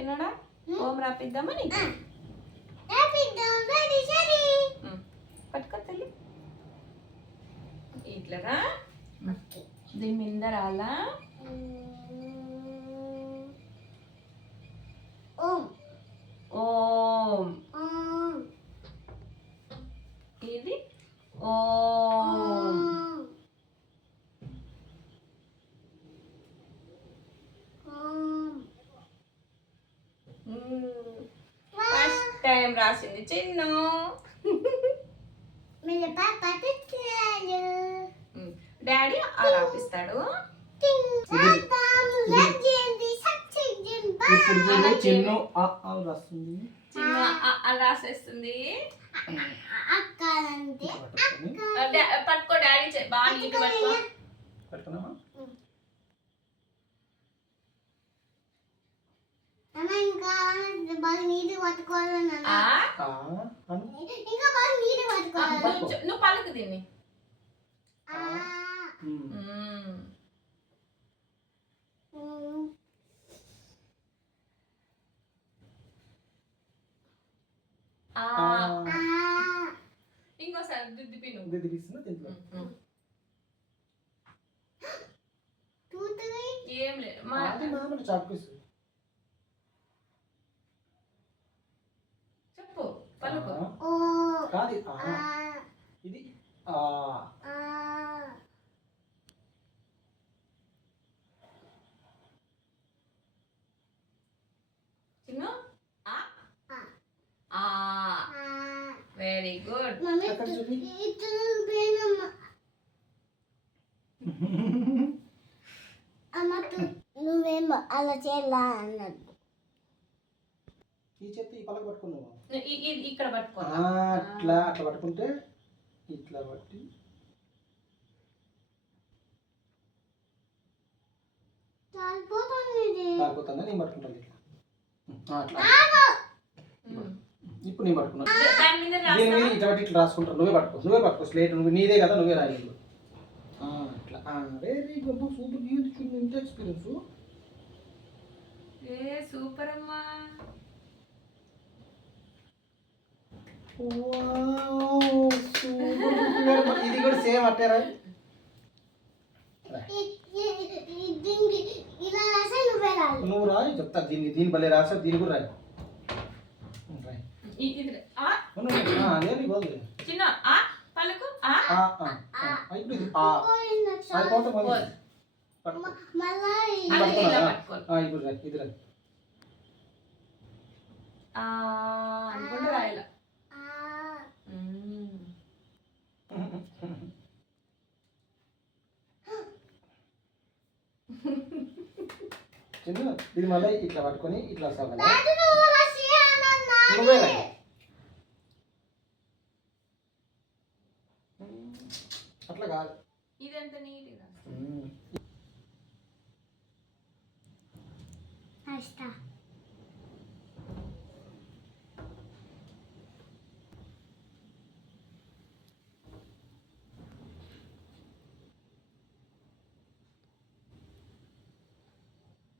చిన్నడా ఓం రాపిద్దామా నీకు పట్టుకో తల్లి ఇట్లరా దీని మీద రాలా ఓం ఇది ఓం ఫస్ట్ టైం రాసింది చిన్ను డాడీ ఆ రాపిస్తాడు చిన్ను రాసేస్తుంది పట్టుకో డాడీ బాగా నీట్ పట్టుకో ఇంకా బాగా నీటి పట్టుకోవాలని ఇంకా బాగా నీటి పట్టుకోవాలి నువ్వు పలుకు దీన్ని ఇంకోసారి దిద్దిపి ఏం లేదు చెప్పు పలుకు ఇది చిన్ను వెరీ గుడ్ నువ్వేమో అలా చేయాలా అన్నట్టు ఈ చేతి ఈ పలక పట్టుకున్నావు ఇక్కడ పట్టుకో అట్లా అట్లా పట్టుకుంటే ఇట్లా పట్టి కాలిపోతుందా నేను పట్టుకుంటాను ఇట్లా అట్లా ఇప్పుడు నేను పట్టుకున్నాను దీని మీద ఇట్లా పట్టి ఇట్లా రాసుకుంటాను నువ్వే పట్టుకో స్లేట్ నువ్వు నీదే కదా నువ్వే రాయలేదు అట్లా వెరీ గుడ్ సూపర్ చూడండి ఎంత ఎక్స్పీరియన్స్ సూపర్ అమ్మా ఇది కూడా సేమ్ అట్టేరా నువ్వు రాయి చెప్తా దీని భలే రాసా దీని కూడా రాయి చిన్న పలుకు ఇది అనుకుంటే రాయాల చిన్న ఇది మళ్ళీ ఇట్లా పట్టుకొని ఇట్లా సాగాలి నువ్వే రాయి అట్లా కాదు ఇదెంత నీట్గా